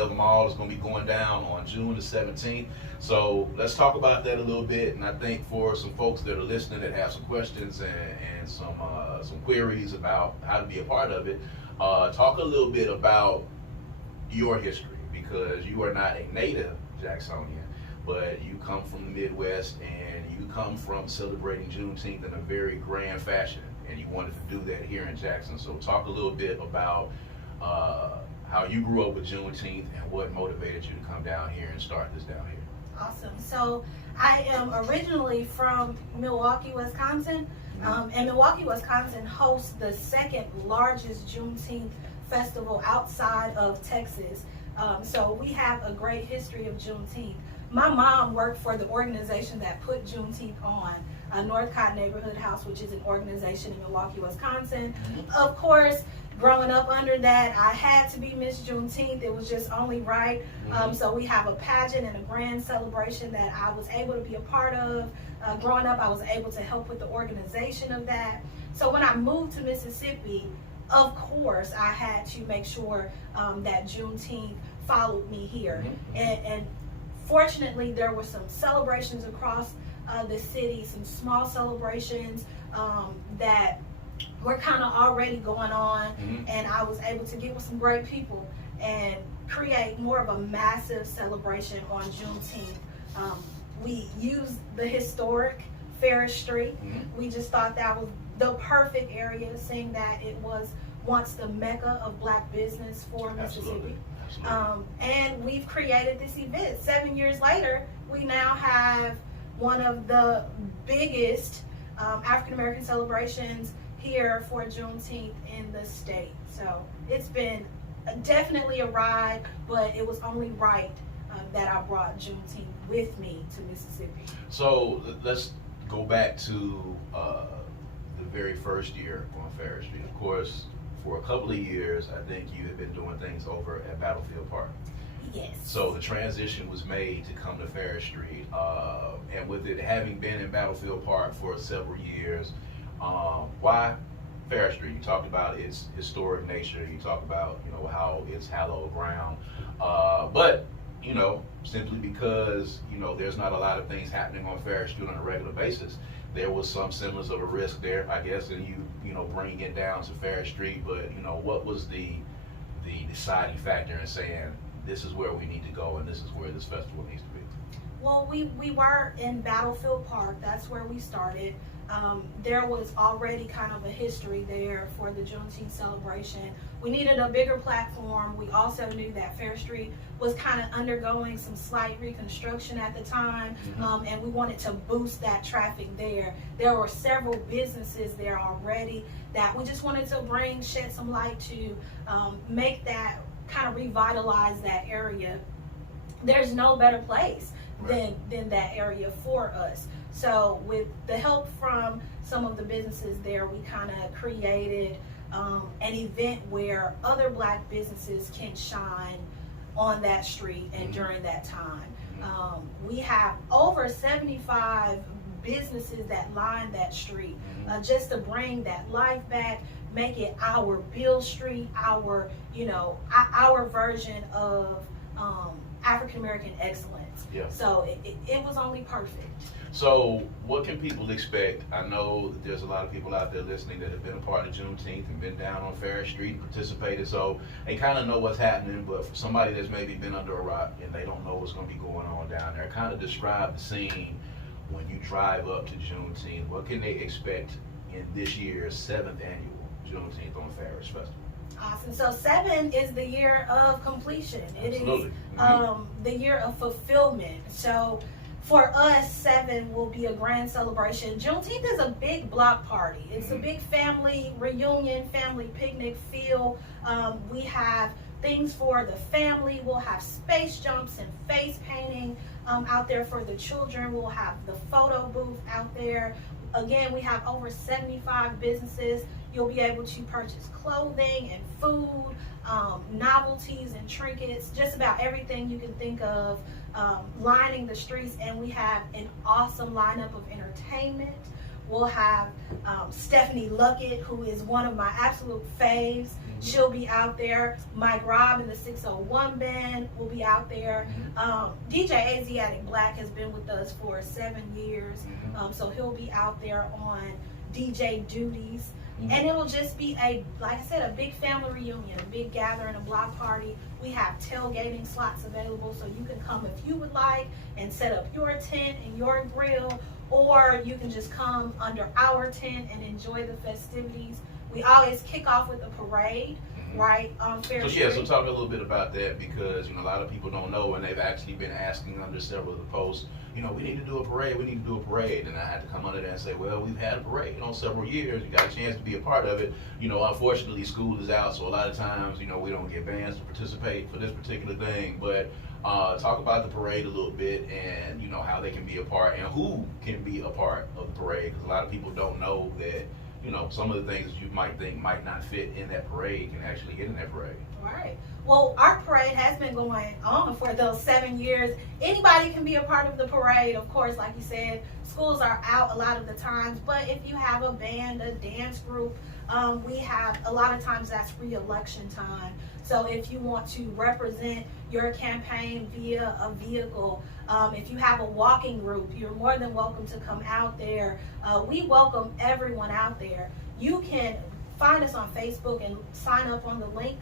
of them all is going to be going down on June the 17th. So let's talk about that a little bit. And I think for some folks that are listening that have some questions and some queries about how to be a part of it, talk a little bit about your history, because you are not a native Jacksonian, but you come from the Midwest and you come from celebrating Juneteenth in a very grand fashion, and you wanted to do that here in Jackson. So talk a little bit about how you grew up with Juneteenth and what motivated you to come down here and start this down here. Awesome. So I am originally from Milwaukee, Wisconsin, and Milwaukee, Wisconsin hosts the second largest Juneteenth festival outside of Texas. So we have a great history of Juneteenth. My mom worked for the organization that put Juneteenth on, Northcott Neighborhood House, which is an organization in Milwaukee, Wisconsin. Of course, growing up under that, I had to be Miss Juneteenth. It was just only right. So we have a pageant and a grand celebration that I was able to be a part of. Growing up, I was able to help with the organization of that. So when I moved to Mississippi, of course, I had to make sure that Juneteenth followed me here. And fortunately, there were some celebrations across the city, some small celebrations that were kind of already going on, and I was able to get with some great people and create more of a massive celebration on Juneteenth. We used the historic Farish Street. We just thought that was the perfect area, seeing that it was once the mecca of black business for Mississippi. Absolutely. And we've created this event. 7 years later, we now have one of the biggest African American celebrations here for Juneteenth in the state. So it's been definitely a ride, but it was only right that I brought Juneteenth with me to Mississippi. So let's go back to the very first year on Farish Street. Of course, for a couple of years, I think you had been doing things over at Battlefield Park. Yes. So the transition was made to come to Farish Street, and with it having been in Battlefield Park for several years, why Farish Street? You talked about its historic nature. You talked about how it's hallowed ground, but simply because there's not a lot of things happening on Farish Street on a regular basis. There was some semblance of a risk there, I guess, in you bringing it down to Farish Street. But what was the deciding factor in saying this is where we need to go and this is where this festival needs to be? Well, we were in Battlefield Park. That's where we started. There was already kind of a history there for the Juneteenth celebration. We needed a bigger platform. We also knew that Farish Street was kind of undergoing some slight reconstruction at the time, and we wanted to boost that traffic there. There were several businesses there already that we just wanted to shed some light to make that kind of revitalize that area. There's no better place than that area for us. So with the help from some of the businesses there, we kind of created an event where other black businesses can shine on that street and during that time. We have over 75 businesses that line that street just to bring that life back, make it our Bill Street, our version of African American excellence. Yeah. So it was only perfect. So what can people expect? I know that there's a lot of people out there listening that have been a part of Juneteenth and been down on Farish Street, participated, so they kind of know what's happening. But for somebody that's maybe been under a rock and they don't know what's going to be going on down there, kind of describe the scene when you drive up to Juneteenth. What can they expect in this year's 7th annual Juneteenth on Farish Festival? Awesome. So 7 is the year of completion. Absolutely. It is the year of fulfillment. So for us, 7 will be a grand celebration. Juneteenth is a big block party. It's a big family reunion, family picnic feel. We have things for the family. We'll have space jumps and face painting out there for the children. We'll have the photo booth out there. Again, we have over 75 businesses. You'll be able to purchase clothing and food, novelties and trinkets, just about everything you can think of lining the streets. And we have an awesome lineup of entertainment. We'll have Stephanie Luckett, who is one of my absolute faves. She'll be out there. Mike Robb and the 601 Band will be out there. DJ Asiatic Black has been with us for 7 years, so he'll be out there on DJ duties. And it'll just be like I said, a big family reunion, a big gathering, a block party. We have tailgating slots available, so you can come if you would like and set up your tent and your grill, or you can just come under our tent and enjoy the festivities. We always kick off with a parade, right, on Farish Street. So talk a little bit about that, because a lot of people don't know, and they've actually been asking under several of the posts, we need to do a parade, and I had to come under there and say, well, we've had a parade several years, you got a chance to be a part of it. Unfortunately school is out, so a lot of times, we don't get bands to participate for this particular thing, but talk about the parade a little bit, and how they can be a part, and who can be a part of the parade, because a lot of people don't know that some of the things you might think might not fit in that parade can actually get in that parade. Right. Well, our parade has been going on for those 7 years. Anybody can be a part of the parade. Of course, like you said, schools are out a lot of the times, but if you have a band, a dance group, we have, a lot of times that's re-election time. So if you want to represent your campaign via a vehicle, if you have a walking group, you're more than welcome to come out there. We welcome everyone out there. You can find us on Facebook and sign up on the link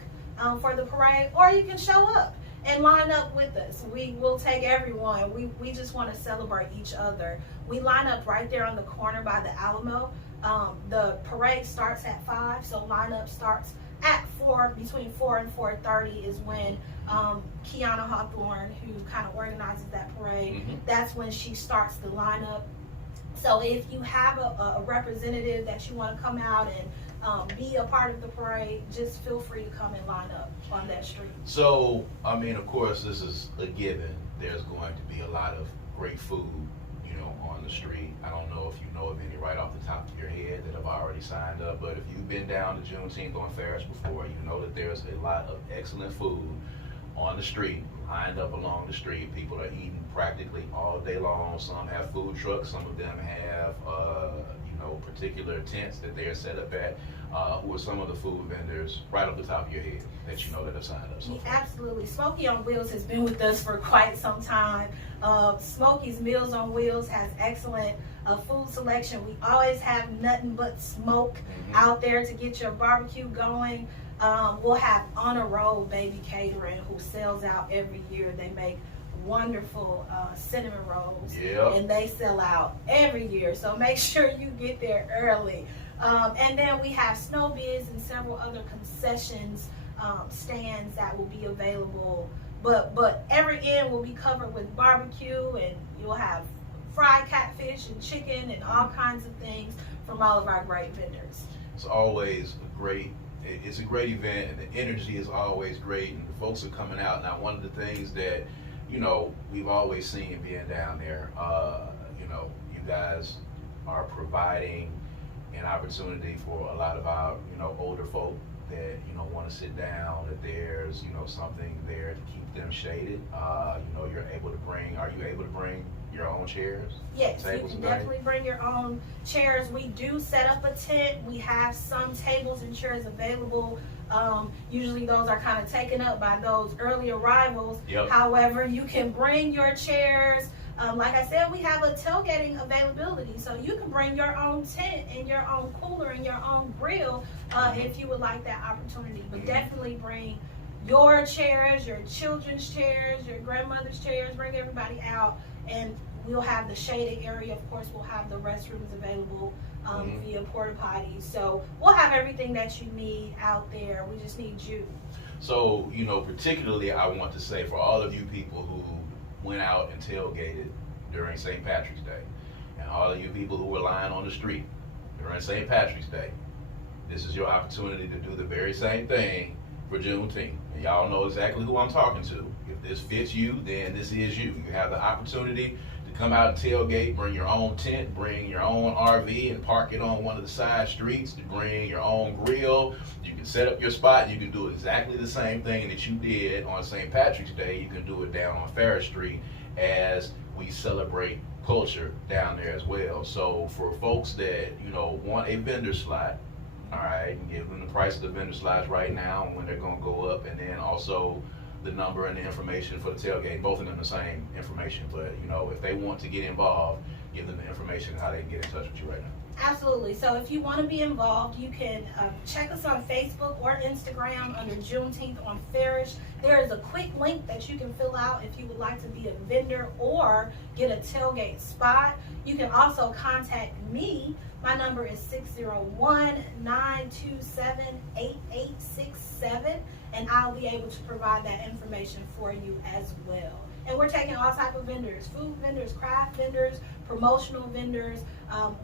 for the parade, or you can show up and line up with us. We will take everyone. We just want to celebrate each other. We line up right there on the corner by the Alamo. The parade starts at 5, so lineup starts at 4. Between 4 and 4:30 is when Kiana Hawthorne, who kind of organizes that parade, that's when she starts the lineup. So if you have a representative that you want to come out and be a part of the parade, just feel free to come and line up on that street. So, of course, this is a given. There's going to be a lot of great food, on the street. I don't know if you know of any right off the top of your head that have already signed up, but if you've been down to Juneteenth on Farish before, you know that there's a lot of excellent food on the street, lined up along the street. People are eating practically all day long. Some have food trucks. Some of them have, particular tents that they're set up at. Who are some of the food vendors right off the top of your head that that have signed up so far? Absolutely. Smokey on Wheels has been with us for quite some time. Smokey's Meals on Wheels has excellent food selection. We always have nothing but smoke out there to get your barbecue going. We'll have On a Roll Baby Catering, who sells out every year. They make wonderful cinnamon rolls, and they sell out every year, so make sure you get there early. And then we have Snow Biz and several other concessions stands that will be available, but every end will be covered with barbecue, and you'll have fried catfish and chicken and all kinds of things from all of our great vendors. It's always it's a great event, and the energy is always great, and the folks are coming out. Now, one of the things that we've always seen being down there, you guys are providing an opportunity for a lot of our, older folk that, want to sit down, that there's, something there to keep them shaded. Are you able to bring your own chairs? Yes, you can definitely bring your own chairs. We do set up a tent. We have some tables and chairs available. Usually those are kind of taken up by those early arrivals. However, you can bring your chairs. Like I said, we have a tailgating availability, so you can bring your own tent and your own cooler and your own grill if you would like that opportunity. But definitely bring your chairs, your children's chairs, your grandmother's chairs. Bring everybody out, and we'll have the shaded area. Of course, we'll have the restrooms available via porta potties. So we'll have everything that you need out there. We just need you. So, particularly I want to say for all of you people who went out and tailgated during St. Patrick's Day, and all of you people who were lying on the street during St. Patrick's Day, this is your opportunity to do the very same thing for Juneteenth. And y'all know exactly who I'm talking to. If this fits you, then this is you. You have the opportunity to come out and tailgate, bring your own tent, bring your own RV and park it on one of the side streets, to bring your own grill. You can set up your spot. You can do exactly the same thing that you did on St. Patrick's Day. You can do it down on Farish Street as we celebrate culture down there as well. So for folks that, you know, want a vendor slot, all right, you can give them the price of the vendor slots right now and when they're going to go up, and then also the number and the information for the tailgate, both of them the same information. But, you know, if they want to get involved, give them the information how they can get in touch with you right now. Absolutely. So if you want to be involved, you can check us on Facebook or Instagram under Juneteenth on Farish. There is a quick link that you can fill out if you would like to be a vendor or get a tailgate spot. You can also contact me. My number is 601-927-8867, and I'll be able to provide that information for you as well. And we're taking all type of vendors, food vendors, craft vendors, promotional vendors,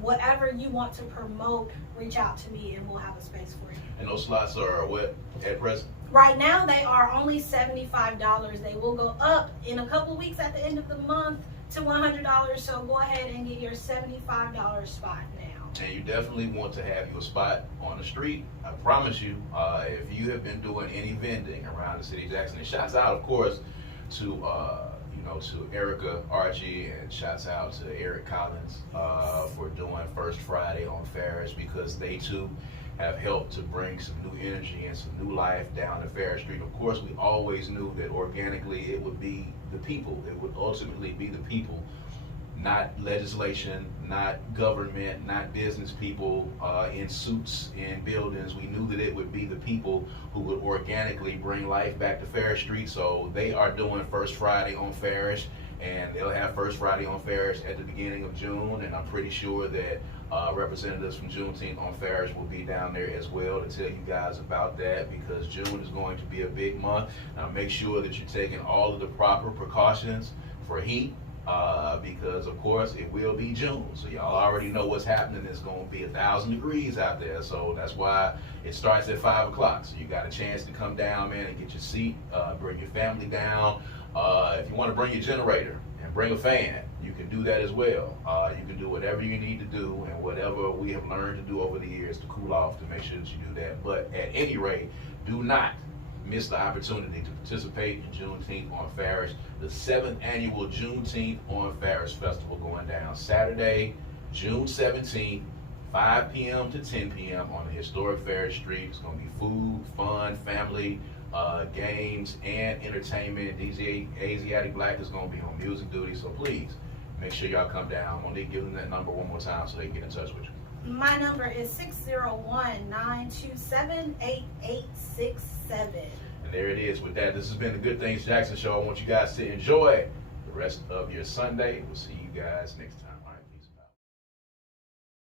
whatever you want to promote, reach out to me and we'll have a space for you. And those slots are what at present? Right now they are only $75. They will go up in a couple of weeks at the end of the month to $100. So go ahead and get your $75 spot now. And you definitely want to have your spot on the street. I promise you, if you have been doing any vending around the city of Jackson, and shouts out, of course, to to Erica Archie, and shouts out to Eric Collins for doing First Friday on Farish, because they too have helped to bring some new energy and some new life down to Farish Street. Of course, we always knew that organically it would be the people. It would ultimately be the people, not legislation, not government, not business people in suits in buildings. We knew that it would be the people who would organically bring life back to Farish Street. So they are doing First Friday on Farish, and they'll have First Friday on Farish at the beginning of June, and I'm pretty sure that representatives from Juneteenth on Farish will be down there as well to tell you guys about that, because June is going to be a big month. Now make sure that you're taking all of the proper precautions for heat, because of course it will be June, so y'all already know what's happening. It's going to be 1,000 degrees out there, so that's why it starts at 5 o'clock. So you got a chance to come down, man, and get your seat, bring your family down. If you want to bring your generator and bring a fan, you can do that as well. You can do whatever you need to do, and whatever we have learned to do over the years to cool off, to make sure that you do that. But at any rate, do not miss the opportunity to participate in Juneteenth on Farish, the 7th annual Juneteenth on Farish Festival going down Saturday, June 17th, 5 p.m. to 10 p.m. on the historic Farish Street. It's going to be food, fun, family, games, and entertainment. DJ Asiatic Black is going to be on music duty, so please make sure y'all come down. Monique, give them that number one more time so they can get in touch with you. My number is 601-927-8867. And there it is. With that, this has been the Good Things Jackson Show. I want you guys to enjoy the rest of your Sunday. We'll see you guys next time.